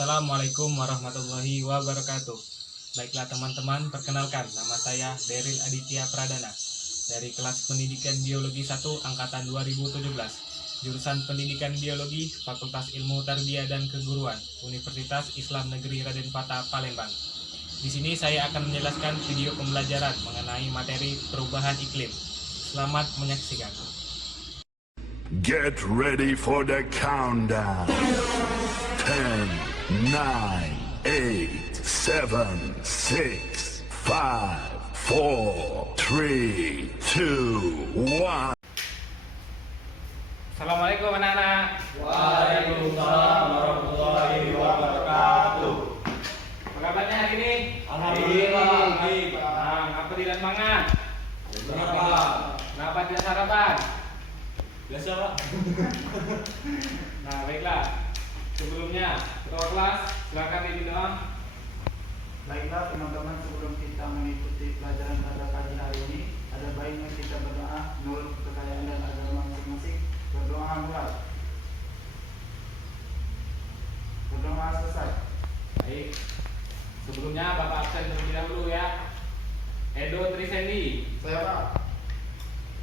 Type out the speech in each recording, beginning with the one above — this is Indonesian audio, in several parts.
Assalamualaikum warahmatullahi wabarakatuh. Baiklah teman-teman, perkenalkan nama saya Beril Aditya Pradana dari kelas Pendidikan Biologi 1 angkatan 2017. Jurusan Pendidikan Biologi, Fakultas Ilmu Tarbiyah dan Keguruan, Universitas Islam Negeri Raden Patah, Palembang. Di sini saya akan menjelaskan video pembelajaran mengenai materi perubahan iklim. Selamat menyaksikan. Get ready for the countdown. 10, 9, 8, 7, 6, 5, 4, 3, 2, 1. Assalamualaikum anak-anak. Waalaikumsalam warahmatullahi wabarakatuh. Apa kabarnya hari ini? Alhamdulillah, baik. Nah, ngapa tidak semangat? Kenapa? Kenapa tidak sarapan? Biasa, Pak. Nah, baiklah. Sebelumnya, ketua kelas, silakan dipimpin doa. Baiklah teman-teman, sebelum kita mengikuti pelajaran pada pagi hari ini, ada baiknya kita berdoa menurut kepercayaan dan agama masing-masing. Berdoa mulai. Berdoa selesai. Baik. Sebelumnya Bapak absen terlebih dahulu ya. Edo Trisendi, Saya Pak.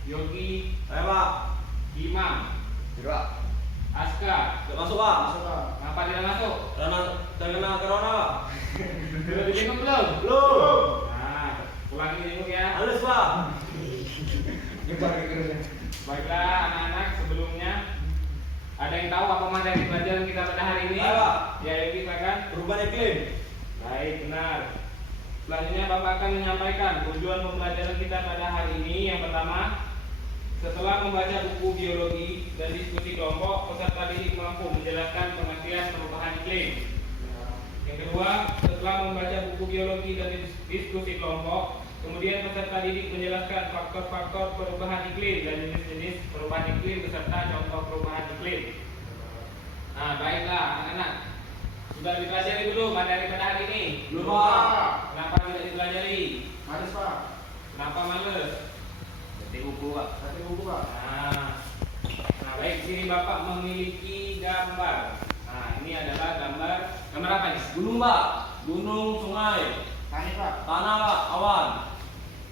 Yogi, Ayo, Pak. Imam, Tidak. Aska. Tidak masuk, Pak. Masuk Pak. Kenapa tidak masuk? Karena terkena corona, Pak. Sudah dijenguk belum? Belum. Nah, ulangi jenguk ya. Halus, Pak. Baiklah anak-anak, sebelumnya ada yang tahu apa materi pelajaran kita pada hari ini? Ayo, Pak. Ya, Yogi silakan. Perubahan iklim. Baik, benar. Selanjutnya Bapak akan menyampaikan tujuan pembelajaran kita pada hari ini. Yang pertama, setelah membaca buku biologi dan diskusi kelompok, peserta didik mampu menjelaskan pengertian perubahan iklim. Yang kedua, setelah membaca buku biologi dan diskusi kelompok, kemudian peserta didik menjelaskan faktor-faktor perubahan iklim dan jenis-jenis perubahan iklim beserta contoh perubahan iklim. Nah, baiklah anak-anak. Sudah dipelajari belum materi pada hari ini? Belum, Pak. Kenapa tidak dipelajari? Mari Pak. Kenapa males? Berarti buku, Pak. Kasih buku Pak. Nah, baik, sini Bapak memiliki gambar. Nah, ini adalah gambar apa nih? Gunung, Pak. Gunung, sungai. Tani Pak. Tanah, Pak. Awan.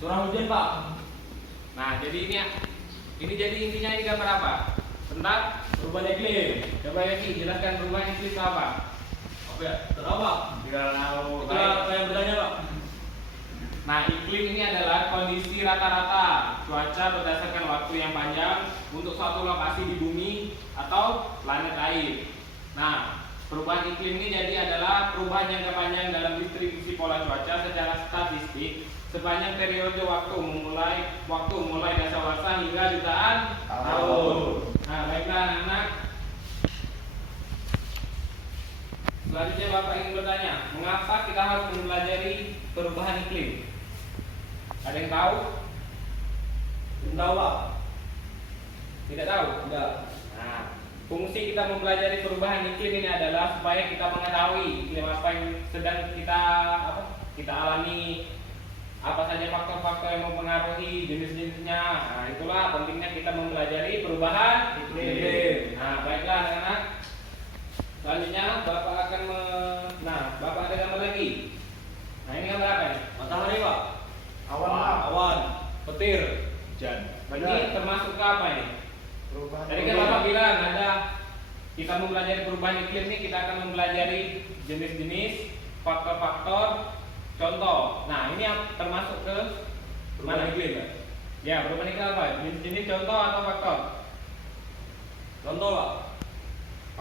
Curah hujan, Pak. Nah, jadi ini jadi intinya ini gambar apa? Tentang Perubahan iklim. coba Yogi jelaskan perubahan iklim itu apa? Apa ya? Tidak, Pak. Tidak tahu. Itulah apa yang bertanya, Pak. Nah, iklim ini adalah kondisi rata-rata cuaca berdasarkan waktu yang panjang untuk suatu lokasi di bumi atau planet lain. Nah, perubahan iklim ini jadi adalah perubahan jangka panjang dalam distribusi pola cuaca secara statistik sepanjang periode waktu mulai dasawarsa hingga jutaan tahun. Nah, baiklah anak-anak. Selanjutnya Bapak ingin bertanya, mengapa kita harus mempelajari perubahan iklim? Ada yang tahu? Belum tahu, Pak. Tidak tahu? Tidak. Nah, fungsi kita mempelajari perubahan iklim ini adalah supaya kita mengetahui iklim apa yang sedang kita alami, apa saja faktor-faktor yang mempengaruhi jenis-jenisnya. Nah, itulah pentingnya kita mempelajari perubahan iklim. Nah, baiklah anak-anak. Selanjutnya Bapak akan Bapak ada gambar lagi. Nah, ini gambar apa nih? Matahari, Pak. Awan Pak. Awan. Petir. Hujan. Ini termasuk ke apa ini? Perubahan. Tadi kan Bapak bilang kita mempelajari perubahan iklim ini, kita akan mempelajari jenis-jenis, faktor-faktor, contoh. Nah, ini yang termasuk ke Perubahan iklim, ya? Ya, perubahan iklim apa? Jenis-jenis contoh atau faktor? Contoh, Pak.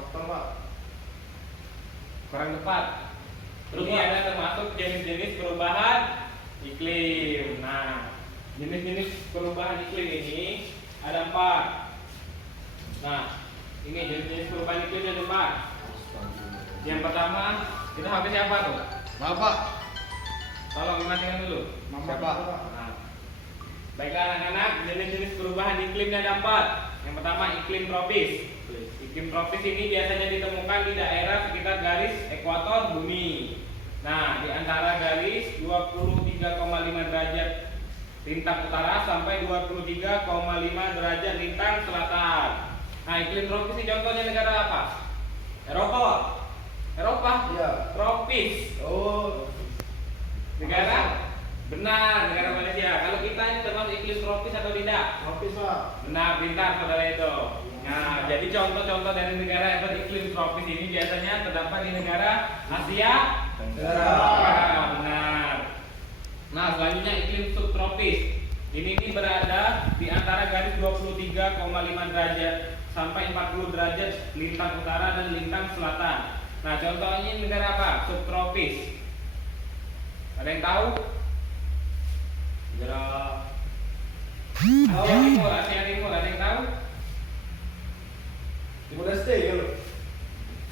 Faktor Pak. Kurang tepat. Terus, Ini Pak. ada termasuk jenis-jenis perubahan iklim. Nah, jenis-jenis perubahan iklim ini ada 4. Nah, ini jenis-jenis perubahan iklim ada 4. Yang pertama, kita pakai siapa tuh? Maaf, Pak. Tolong dimatikan dulu. Siapa? Nah, baiklah anak-anak, jenis-jenis perubahan iklim ada 4. Yang pertama, iklim tropis. Iklim tropis ini biasanya ditemukan di daerah sekitar garis ekuator bumi. Nah, di antara garis 23,5 derajat lintang utara sampai 23,5 derajat lintang selatan. Nah, iklim tropis ini contohnya negara apa? Eropa, Pak. Eropa? Iya. subtropis. Oh. Negara? Benar, negara Malaysia. Kalau kita ini termasuk iklim tropis atau tidak? Tropis Pak. Benar, pintar saudara itu. Nah, jadi contoh-contoh dari negara yang beriklim tropis ini biasanya terdapat di negara Asia Tenggara. Tenggara. Benar. Nah, selanjutnya iklim subtropis. Ini berada di antara garis 23,5 derajat sampai 40 derajat lintang utara dan lintang selatan. Nah, contohnya negara apa? Subtropis. Ada yang tahu? Negara Asia Timur, Asia Timur, ada yang tahu? Timur Leste kalau.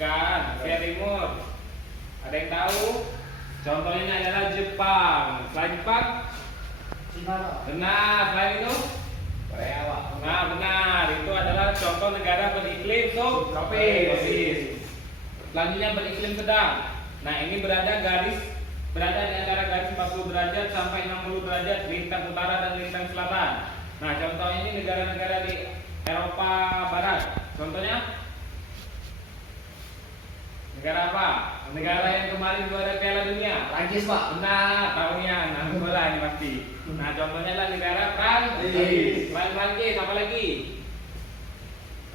Kan, Asia Timur. Ada yang tahu? Contohnya adalah Jepang. Selain Jepang? Cina Pak. Benar. Selain itu? Korea Pak. Nah, benar. Itu adalah contoh negara beriklim subtropis. Selanjutnya beriklim sedang. Nah, ini berada di antara garis 40 derajat sampai 60 derajat lintang utara dan lintang selatan. Nah, contohnya ini negara-negara di Eropa Barat. Contohnya negara apa? Negara yang kemarin juara Piala Dunia. Prancis Pak. Benar, tahunya nah bola ini pasti. Nah, contohnya adalah negara Prancis. Selain Prancis, apa lagi?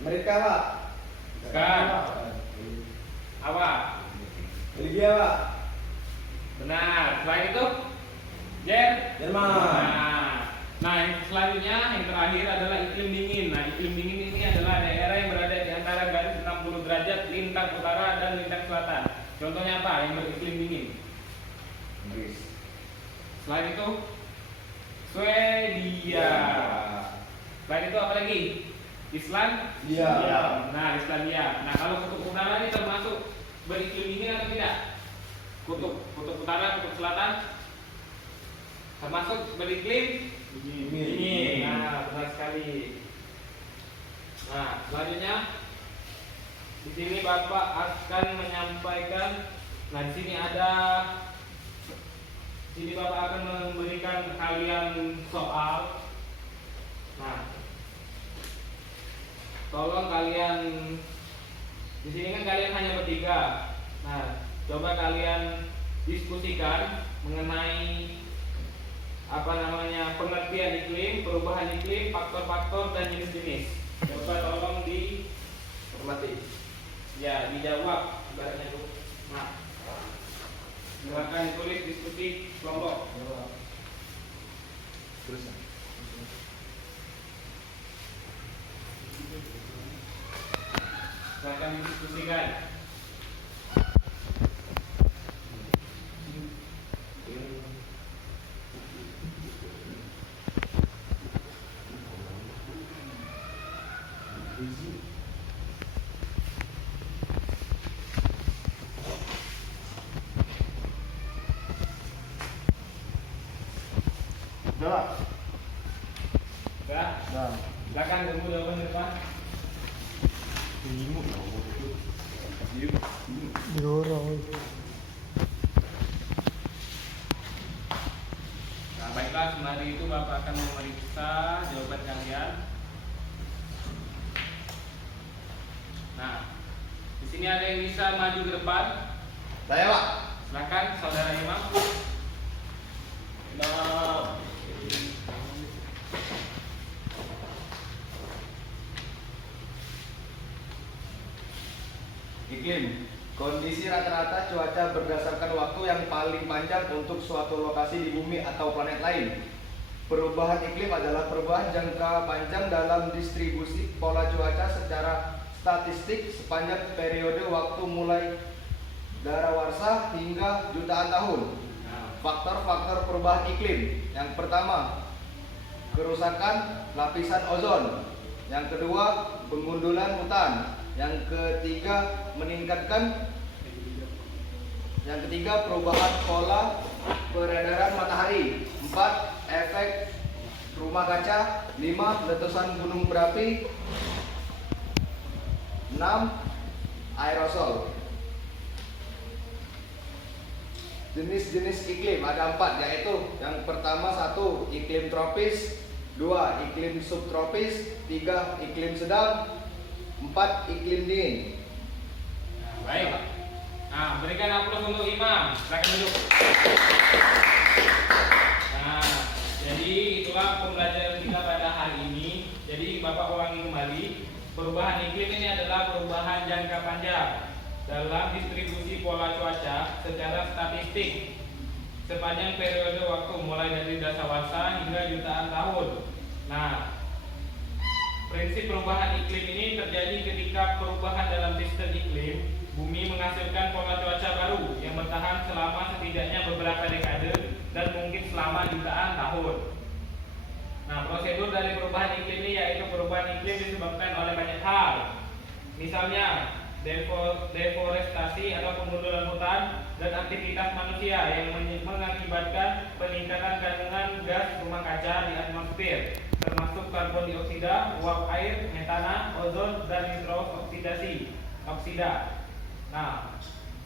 Amerika Pak. Sekarang apa? Belgia Pak. Benar. Selain itu, Jerman. Nah, yang selanjutnya yang terakhir adalah iklim dingin. Nah, iklim dingin ini adalah daerah yang berada di antara garis 60 derajat lintang utara dan lintang selatan. Contohnya apa yang beriklim dingin? Inggris. Selain itu, Swedia. Selain itu apa lagi? Iya. Nah, Islandia. Nah, kalau kutub utara ini termasuk beriklim dingin atau tidak? Kutub utara, kutub selatan termasuk beriklim dingin. Nah, benar sekali. Nah, selanjutnya di sini Bapak akan menyampaikan. Nah, di sini Bapak akan memberikan kalian soal. Nah, tolong kalian di sini kan kalian hanya bertiga. Nah, coba kalian diskusikan mengenai pengertian iklim, perubahan iklim, faktor-faktor dan jenis-jenis. Coba tolong Hormati. dijawab ibaratnya tuh. Nah, silakan tulis diskusi kelompok. Terus. Silakan didiskusikan. Jawab. Ya, Dah. silakan tunggu jawaban di depan. Nah, baiklah, semari itu Bapak akan memeriksa jawaban kalian. Nah, di sini ada yang bisa maju ke depan. Saya Pak. Silakan, saudara Imam. Nah. Iklim. Kondisi rata-rata cuaca berdasarkan waktu yang paling panjang untuk suatu lokasi di bumi atau planet lain. Perubahan iklim adalah perubahan jangka panjang dalam distribusi pola cuaca secara statistik sepanjang periode waktu mulai darawasa hingga jutaan tahun. Faktor-faktor perubahan iklim. Yang pertama, kerusakan lapisan ozon. Yang kedua, pengundulan hutan. Yang ketiga, perubahan pola peredaran matahari. 4, efek rumah kaca. 5, letusan gunung berapi. 6, aerosol. Jenis-jenis iklim ada 4, yaitu yang pertama 1, iklim tropis. 2, iklim subtropis. 3, iklim sedang. 4, iklim dingin. Nah, baik. Nah, berikan aplaus untuk imam. Silakan duduk. Nah, jadi itulah pembelajaran kita pada hari ini. Jadi Bapak ulangi kembali, perubahan iklim ini adalah perubahan jangka panjang dalam distribusi pola cuaca secara statistik sepanjang periode waktu mulai dari dasawarsa hingga jutaan tahun. Nah, prinsip perubahan iklim ini terjadi ketika perubahan dalam sistem iklim bumi menghasilkan pola cuaca baru yang bertahan selama setidaknya beberapa dekade dan mungkin selama jutaan tahun. Nah, prosedur dari perubahan iklim ini yaitu perubahan iklim disebabkan oleh banyak hal. Misalnya, deforestasi atau pemunduran hutan dan aktivitas manusia yang mengakibatkan peningkatan kandungan gas rumah kaca di atmosfer, termasuk karbon dioksida, uap air, metana, ozon, dan hidroksida. Nah,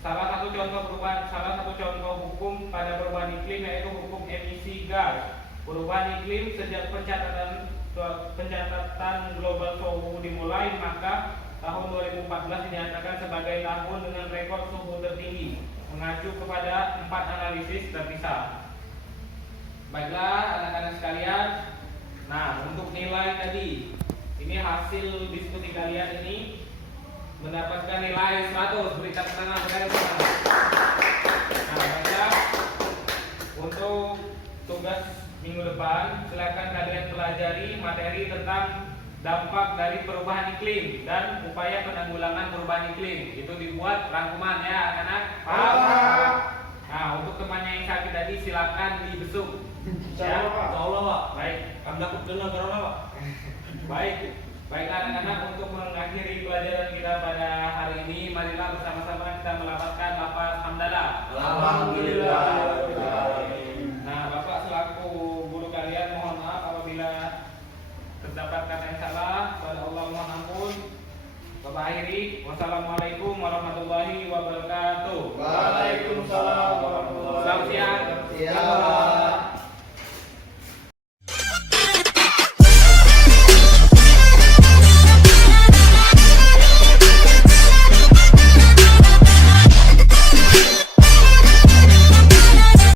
salah satu contoh hukum pada perubahan iklim yaitu hukum emisi gas. Perubahan iklim sejak pencatatan global suhu dimulai, maka tahun 2014 dinyatakan sebagai tahun dengan rekor suhu tertinggi, mengacu kepada 4 analisis terpisah. Baiklah anak-anak sekalian, nah untuk nilai tadi, ini hasil diskusi kalian ini mendapatkan nilai 100, beri tepuk tangan sekali. Nah, baiklah, untuk tugas minggu depan silakan kalian pelajari materi tentang dampak dari perubahan iklim dan upaya penanggulangan perubahan iklim. Itu dibuat rangkuman ya anak-anak. Paham? Nah, untuk temannya yang sakit tadi silakan dibesuk. Ya, Allah Pak. Baik, kami takut dengar corona Pak. Baiklah anak-anak, untuk mengakhiri pelajaran kita pada hari ini, marilah bersama-sama kita melafazkan lafaz hamdalah. Alhamdulillah. Nah, Bapak selaku guru kalian mohon maaf apabila terdapat kata yang salah. Kepada Allah mohon ampun. Bapak akhiri, wassalamualaikum warahmatullahi wabarakatuh. Waalaikumsalam warahmatullahi wabarakatuh. Selamat siang. Siang.